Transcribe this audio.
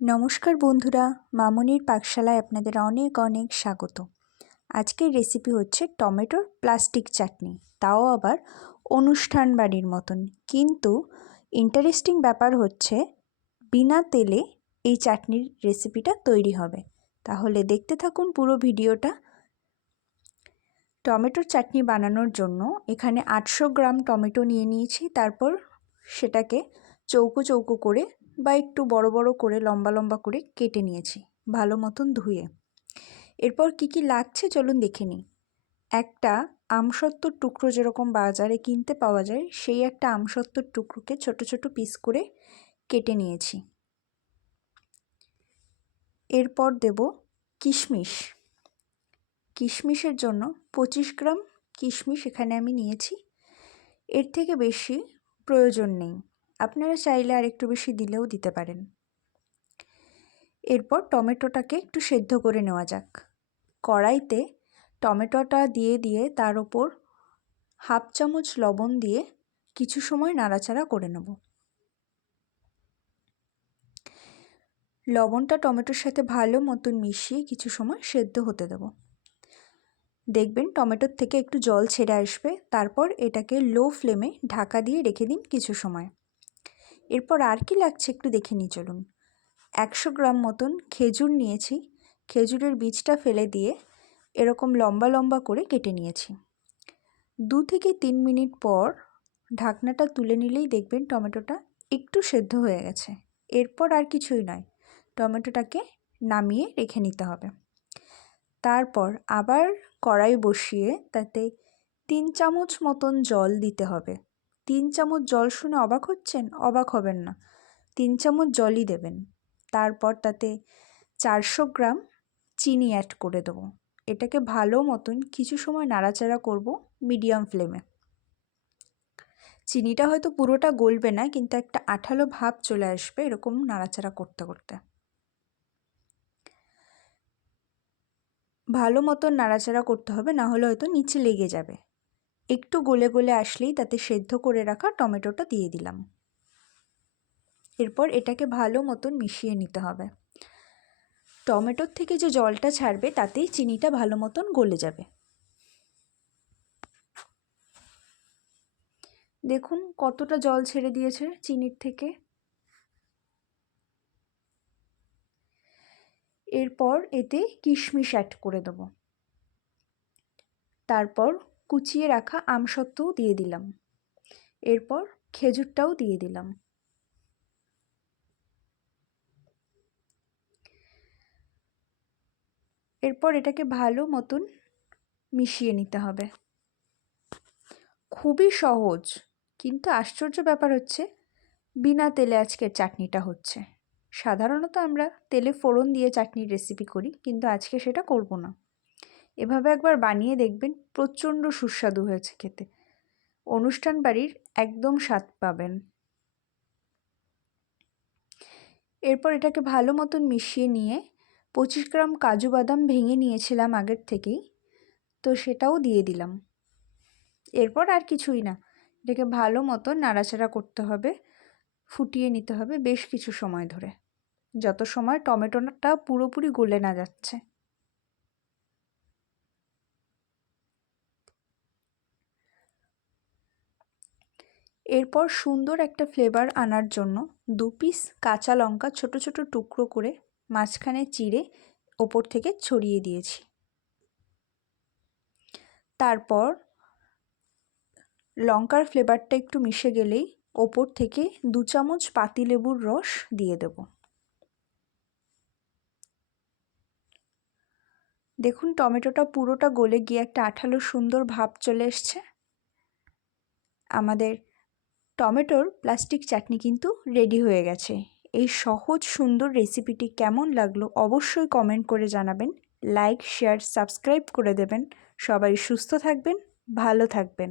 নমস্কার বন্ধুরা, মামনির পাকশালায় আপনাদের অনেক অনেক স্বাগত। আজকের রেসিপি হচ্ছে টমেটোর প্লাস্টিক চাটনি, তাও আবার অনুষ্ঠান বাড়ির মতন। কিন্তু ইন্টারেস্টিং ব্যাপার হচ্ছে, বিনা তেলে এই চাটনির রেসিপিটা তৈরি হবে। তাহলে দেখতে থাকুন পুরো ভিডিওটা। টমেটোর চাটনি বানানোর জন্য এখানে আটশো গ্রাম টমেটো নিয়ে নিয়েছি, তারপর সেটাকে চৌকো চৌকো করে বা একটু বড় বড় করে, লম্বা লম্বা করে কেটে নিয়েছি, ভালো মতন ধুয়ে। এরপর কি কি লাগছে চলুন দেখে নিই। একটা আমসত্ত্বর টুকরো যেরকম বাজারে কিনতে পাওয়া যায়, সেই একটা আমসত্ত্বর টুকরোকে ছোট ছোট পিস করে কেটে নিয়েছি। এরপর দেব কিশমিশ। কিশমিশের জন্য পঁচিশ গ্রাম কিশমিশ এখানে আমি নিয়েছি। এর থেকে বেশি প্রয়োজন নেই। আপনারা চাইলে আর একটু বেশি দিলেও দিতে পারেন। এরপর টমেটোটাকে একটু সেদ্ধ করে নেওয়া যাক। কড়াইতে টমেটোটা দিয়ে দিয়ে তার ওপর হাফ চামচ লবণ দিয়ে কিছু সময় নাড়াচাড়া করে নেব। লবণটা টমেটোর সাথে ভালো মতন মিশিয়ে কিছু সময় সেদ্ধ হতে দেব। দেখবেন টমেটোর থেকে একটু জল ছেড়ে আসবে, তারপর এটাকে লো ফ্লেমে ঢাকা দিয়ে রেখে দিন কিছু সময়। এরপর আর কি লাগছে একটু দেখে নিই, চলুন। একশো গ্রাম মতন খেজুর নিয়েছি। খেজুরের বীজটা ফেলে দিয়ে এরকম লম্বা লম্বা করে কেটে নিয়েছি। দু থেকে তিন মিনিট পর ঢাকনাটা তুলে নিলেই দেখবেন টমেটোটা একটু সেদ্ধ হয়ে গেছে। এরপর আর কিছুই নয়, টমেটোটাকে নামিয়ে রেখে নিতে হবে। তারপর আবার কড়াই বসিয়ে তাতে তিন চামচ মতন জল দিতে হবে। তিন চামচ জল শুনে অবাক হচ্ছেন? অবাক হবেন না। তিন চামচ জলই দেবেন। তারপর তাতে চারশো গ্রাম চিনি অ্যাড করে দেবো। এটাকে ভালো মতন কিছু সময় নাড়াচাড়া করব মিডিয়াম ফ্লেমে চিনিটা হয়তো পুরোটা গলবে না, কিন্তু একটা আঠালো ভাব চলে আসবে এরকম নাড়াচাড়া করতে করতে। ভালো মতন নাড়াচাড়া করতে হবে, না হলে হয়তো নিচে লেগে যাবে। একটু গলে গলে আসলেই তাতে সেদ্ধ করে রাখা টমেটোটা দিয়ে দিলাম। এরপর এটাকে ভালো মতন মিশিয়ে নিতে হবে। টমেটোর থেকে যে জলটা ছাড়বে তাতেই চিনিটা ভালো মতন গলে যাবে। দেখুন কতটা জল ছেড়ে দিয়েছে চিনির থেকে। এরপর এতে কিশমিশ অ্যাড করে দেবো। তারপর কুচিয়ে রাখা আমসত্ত্বও দিয়ে দিলাম। এরপর খেজুরটাও দিয়ে দিলাম। এরপর এটাকে ভালো মতন মিশিয়ে নিতে হবে। খুবই সহজ, কিন্তু আশ্চর্য ব্যাপার হচ্ছে, বিনা তেলে আজকের চাটনিটা হচ্ছে। সাধারণত আমরা তেলে ফোড়ন দিয়ে চাটনির রেসিপি করি, কিন্তু আজকে সেটা করব না। এভাবে একবার বানিয়ে দেখবেন, প্রচণ্ড সুস্বাদু হয়েছে খেতে। অনুষ্ঠান বাড়ির একদম স্বাদ পাবেন। এরপর এটাকে ভালো মতন মিশিয়ে নিয়ে পঁচিশ গ্রাম কাজু বাদাম ভেঙে নিয়েছিলাম আগের থেকেই, তো সেটাও দিয়ে দিলাম। এরপর আর কিছুই না, এটাকে ভালো মতন নাড়াচাড়া করতে হবে, ফুটিয়ে নিতে হবে বেশ কিছু সময় ধরে। যত সময় টমেটোটা পুরোপুরি গলে না যাচ্ছে। এরপর সুন্দর একটা ফ্লেভার আনার জন্য দু পিস কাঁচা লঙ্কা ছোট ছোট টুকরো করে মাঝখানে চিড়ে ওপর থেকে ছড়িয়ে দিয়েছি। তারপর লঙ্কার ফ্লেভারটা একটু মিশে গেলেই ওপর থেকে দু চামচ পাতিলেবুর রস দিয়ে দেব। দেখুন টমেটোটা পুরোটা গলে গিয়ে একটা আঠালো সুন্দর ভাব চলে এসছে। আমাদের টমেটোর প্লাস্টিক চাটনি কিন্তু রেডি হয়ে গেছে। এই সহজ, সুন্দর রেসিপিটি কেমন লাগল অবশ্যই কমেন্ট করে জানাবেন। লাইক শেয়ার সাবস্ক্রাইব করে দেবেন। সবাই সুস্থ থাকবেন, ভালো থাকবেন।